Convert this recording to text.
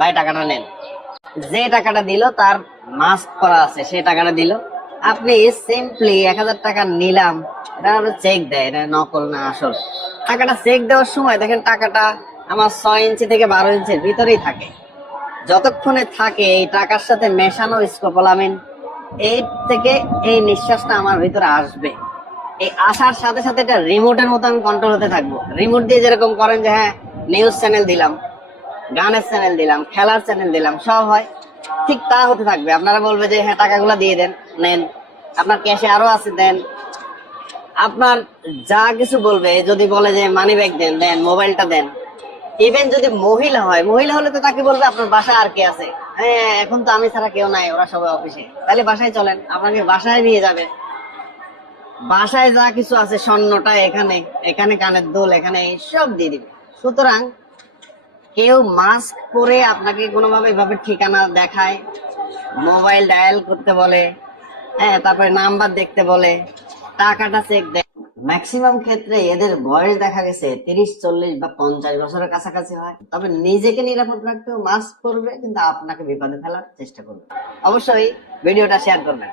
ভাই টাকাটা নেন। যে টাকাটা দিল তার মাস্ক করা আছে, সেই টাকাটা দিল। আপনি সিম্পলি 1000 টাকা নিলাম, এটা চেক দেয়, এটা নকল না আসল। টাকাটা চেক দেওয়ার সময় দেখেন টাকাটা আমার 6 ইঞ্চি থেকে 12 ইঞ্চির ভিতরেই থাকে। যতক্ষণে থাকে এই টাকার সাথে মেশানো স্কোপোলামিন, এই থেকে এই নিঃশ্বাসটা আমার ভিতরে আসবে। এই আসার সাথে সাথে এটা রিমোটের মতো আমি কন্ট্রোল হতে থাকবো। রিমোট দিয়ে যেরকম করেন যে হ্যাঁ নিউজ চ্যানেল দিলাম, গানের চ্যানেল দিলাম, খেলার চ্যানেল দিলাম, সব হয়, ঠিক তা হতে থাকবে। আপনারা বলবে যে হ্যাঁ টাকাগুলো দিয়ে দেন, নেন, আপনার ক্যাশে আরো আছে দেন, আপনার যা কিছু বলবে। যদি বলে যে মানি ব্যাগ দেন, দেন, মোবাইলটা দেন। ইভেন যদি মহিলা হয়, মহিলা হলে তো তাকে বলবে আপনার বাসায় আর কে আছে, হ্যাঁ এখন তো আমি ছাড়া কেউ নাই, ওরা সবাই অফিসে, তাহলে বাসায় চলেন, আপনাকে বাসায় নিয়ে যাবে। বাসায় যা কিছু আছে, স্বর্ণটা এখানে, এখানে কানের দুল, এখানে সব দিয়ে দিবে। সুতরাং কেউ মাস্ক পরে আপনাকে কোনোভাবে এভাবে ঠিকানা দেখায়, মোবাইল ডায়াল করতে বলে, হ্যাঁ তারপরে নাম্বার দেখতে বলে, টাকাটা চেক দেয়, ম্যাক্সিমাম ক্ষেত্রে এদের বয়স দেখা গেছে 30, 40 বা 50 বছরের কাছাকাছি হয়। তবে নিজেকে নিরাপদ রাখতেও মাস্ক পরবে, কিন্তু আপনাকে বিপদে ফেলার চেষ্টা করবে। অবশ্যই ভিডিওটা শেয়ার করবেন।